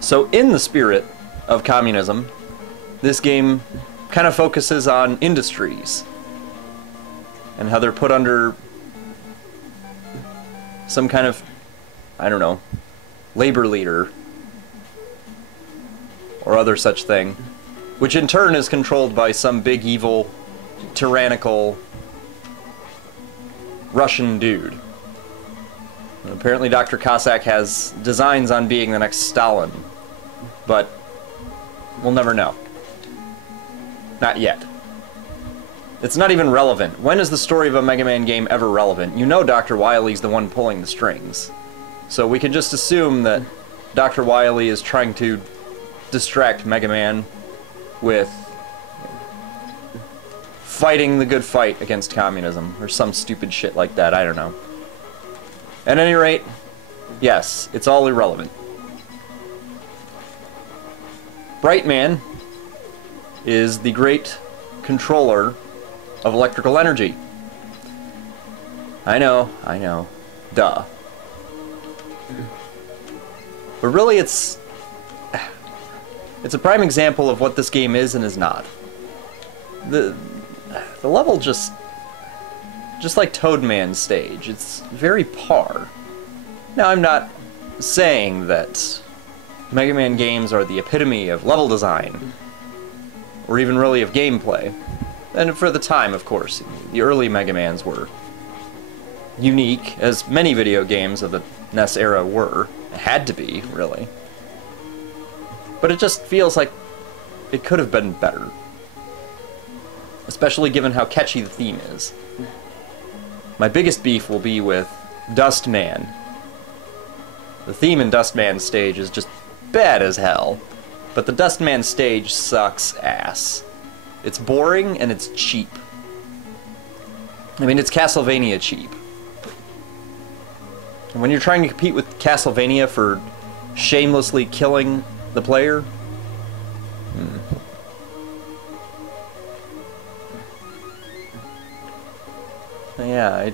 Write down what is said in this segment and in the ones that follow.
So in the spirit of communism, this game kind of focuses on industries and how they're put under some kind of, I don't know, labor leader or other such thing, which in turn is controlled by some big evil, tyrannical Russian dude. And apparently Dr. Cossack has designs on being the next Stalin, but we'll never know. Not yet. It's not even relevant. When is the story of a Mega Man game ever relevant? You know Dr. Wily's the one pulling the strings. So we can just assume that Dr. Wily is trying to distract Mega Man with fighting the good fight against communism, or some stupid shit like that, I don't know. At any rate, yes, it's all irrelevant. Brightman is the great controller of electrical energy. I know, duh. But really it's a prime example of what this game is and is not. The level just like Toadman's stage, it's very par. Now I'm not saying that Mega Man games are the epitome of level design, or even really of gameplay. And for the time, of course, the early Mega Mans were unique, as many video games of the NES era were. It had to be, really. But it just feels like it could have been better. Especially given how catchy the theme is. My biggest beef will be with Dustman. The theme in Dustman's stage is just bad as hell, but the Dustman stage sucks ass. It's boring and it's cheap. I mean, it's Castlevania cheap. And when you're trying to compete with Castlevania for shamelessly killing the player, yeah,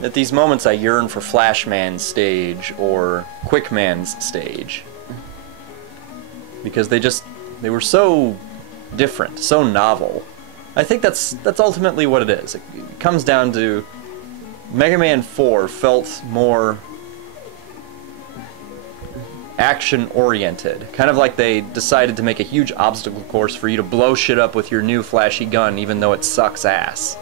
at these moments I yearn for Flashman's stage or Quickman's stage. Because they were so different, so novel. I think that's ultimately what it is. It comes down to Mega Man 4 felt more action-oriented. Kind of like they decided to make a huge obstacle course for you to blow shit up with your new flashy gun even though it sucks ass.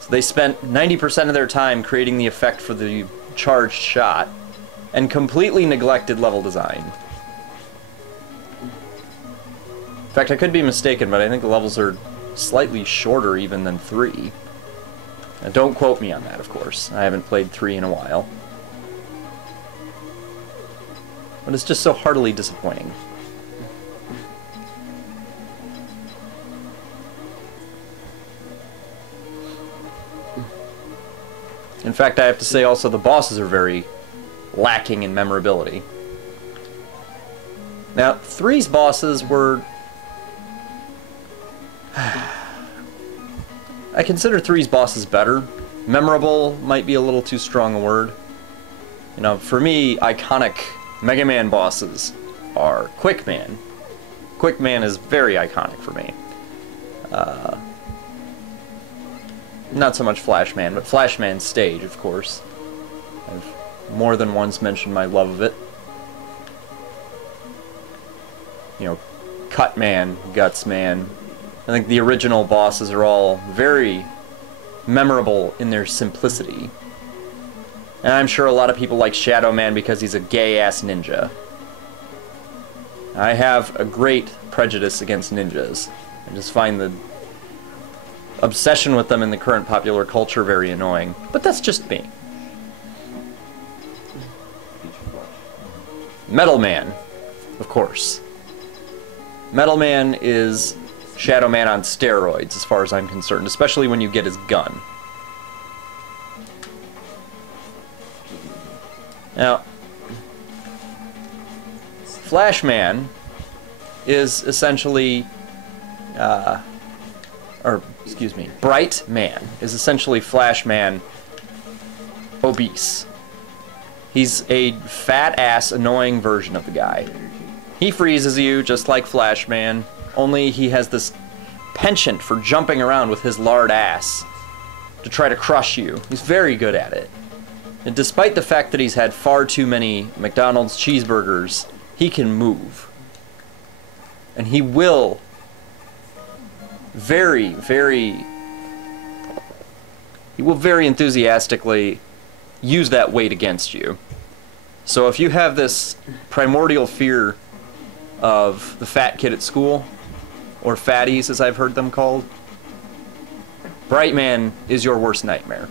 So they spent 90% of their time creating the effect for the charged shot and completely neglected level design. In fact, I could be mistaken, but I think the levels are slightly shorter even than 3. Now, don't quote me on that, of course. I haven't played 3 in a while. But it's just so heartily disappointing. In fact, I have to say also the bosses are very lacking in memorability. Now, 3's bosses were... I consider 3's bosses better. Memorable might be a little too strong a word. You know, for me, iconic Mega Man bosses are Quickman. Quickman is very iconic for me. Not so much Flashman, but Flashman's stage, of course. I've more than once mentioned my love of it. You know, Cutman, Gutsman. I think the original bosses are all very memorable in their simplicity. And I'm sure a lot of people like Shadow Man because he's a gay-ass ninja. I have a great prejudice against ninjas. I just find the obsession with them in the current popular culture very annoying. But that's just me. Metal Man, of course. Metal Man is Shadow Man on steroids, as far as I'm concerned, especially when you get his gun. Now, Flashman is essentially, Bright Man is essentially Flashman obese. He's a fat-ass, annoying version of the guy. He freezes you just like Flashman, only he has this penchant for jumping around with his lard ass to try to crush you. He's very good at it. And despite the fact that he's had far too many McDonald's cheeseburgers, he can move. And he will very enthusiastically use that weight against you. So if you have this primordial fear of the fat kid at school, or fatties as I've heard them called, Brightman is your worst nightmare.